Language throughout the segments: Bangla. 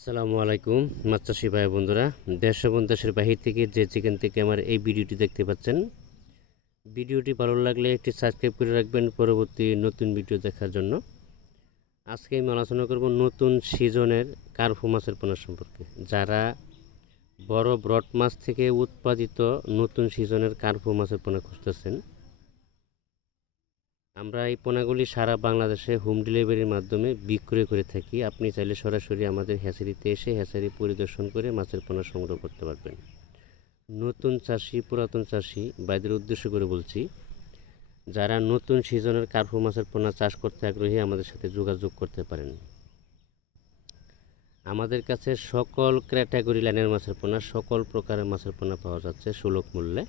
আসসালামু আলাইকুম মাছ চাষি ভাই বন্ধুরা, দেশ এবং দেশের বাহির থেকে যেখান থেকে আমার এই ভিডিওটি দেখতে পাচ্ছেন, ভিডিওটি ভালো লাগলে একটি সাবস্ক্রাইব করে রাখবেন পরবর্তী নতুন ভিডিও দেখার জন্য। আজকে আমি আলোচনা করব নতুন সিজনের কার্পু মাছের পোনা সম্পর্কে। যারা বড় ব্রড মাছ থেকে উৎপাদিত নতুন সিজনের কার্পু মাছের পোনা খুঁজতেছেন, আমরা এই পোনাগুলি সারা বাংলাদেশে হোম ডেলিভারির মাধ্যমে বিক্রয় করে থাকি। আপনি চাইলে সরাসরি আমাদের হ্যাচারিতে এসে হ্যাচারি পরিদর্শন করে মাছের পোনা সংগ্রহ করতে পারবেন। নতুন চাষি পুরাতন চাষি ভাইদের উদ্দেশ্য করে বলছি, যারা নতুন সিজনের কার্পু মাছের পোনা চাষ করতে আগ্রহী আমাদের সাথে যোগাযোগ করতে পারেন। আমাদের কাছে সকল ক্যাটাগরি লাইনের মাছের পোনা, সকল প্রকারের মাছের পোনা পাওয়া যাচ্ছে সুলভ মূল্যে।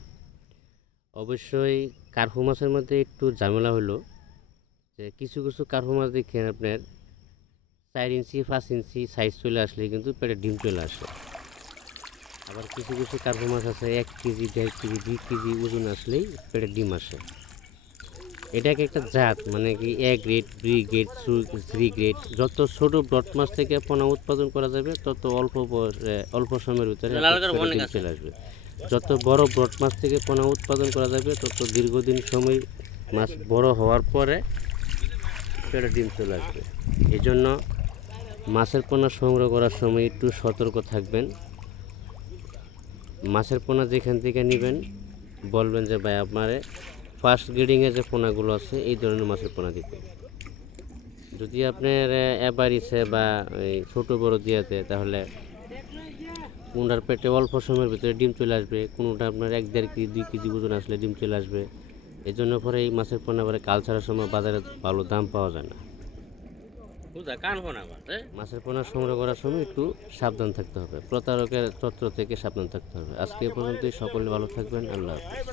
অবশ্যই কার্পু মাছের মধ্যে একটু ঝামেলা হলো যে কিছু কিছু কার্পু মাছ দেখেন আপনার 4 ইঞ্চি 5 ইঞ্চি সাইজ চলে আসলে কিন্তু পেটে ডিম চলে আসে। আবার কিছু কিছু কার্পু মাছ আছে 1 কেজি 1.5 কেজি 2 কেজি ওজন আসলেই পেটে ডিম আসে। এটা একটা জাত, মানে কি A grade B grade C grade. যত ছোট ব্রড মাছ থেকে পোনা উৎপাদন করা যাবে তত অল্প সময়ের ভিতরে ডিম চলে আসবে। যত বড় ব্রড মাছ থেকে পোনা উৎপাদন করা যাবে তত দীর্ঘদিন সময় মাছ বড় হওয়ার পরে পেটে ডিম চলে আসবে। এই জন্য মাছের পোনা সংগ্রহ করার সময় একটু সতর্ক থাকবেন। মাছের পোনা যেখান থেকে নেবেন বলবেন যে ভাই আপনারে ফার্স্ট গ্রেডিংয়ে যে পোনাগুলো আছে এই ধরনের মাছের পোনা দিতে। যদি আপনার এভারেজে বা এই ছোটো বড়ো দিয়াতে, তাহলে কোনটার পেটে অল্প সময়ের ভিতরে ডিম চলে আসবে, কোনোটা আপনার 1-1.5 কেজি 2 কেজি ওজন আসলে ডিম চলে আসবে। এই জন্য পরে এই মাছের পোনা পরে কালচারের সময় বাজারে ভালো দাম পাওয়া যায় না। মাছের পোনা সংগ্রহ করার সময় একটু সাবধান থাকতে হবে, প্রতারকের তত্ত্ব থেকে সাবধান থাকতে হবে। আজকে পর্যন্তই, সকলে ভালো থাকবেন। আল্লাহ হাফেজ।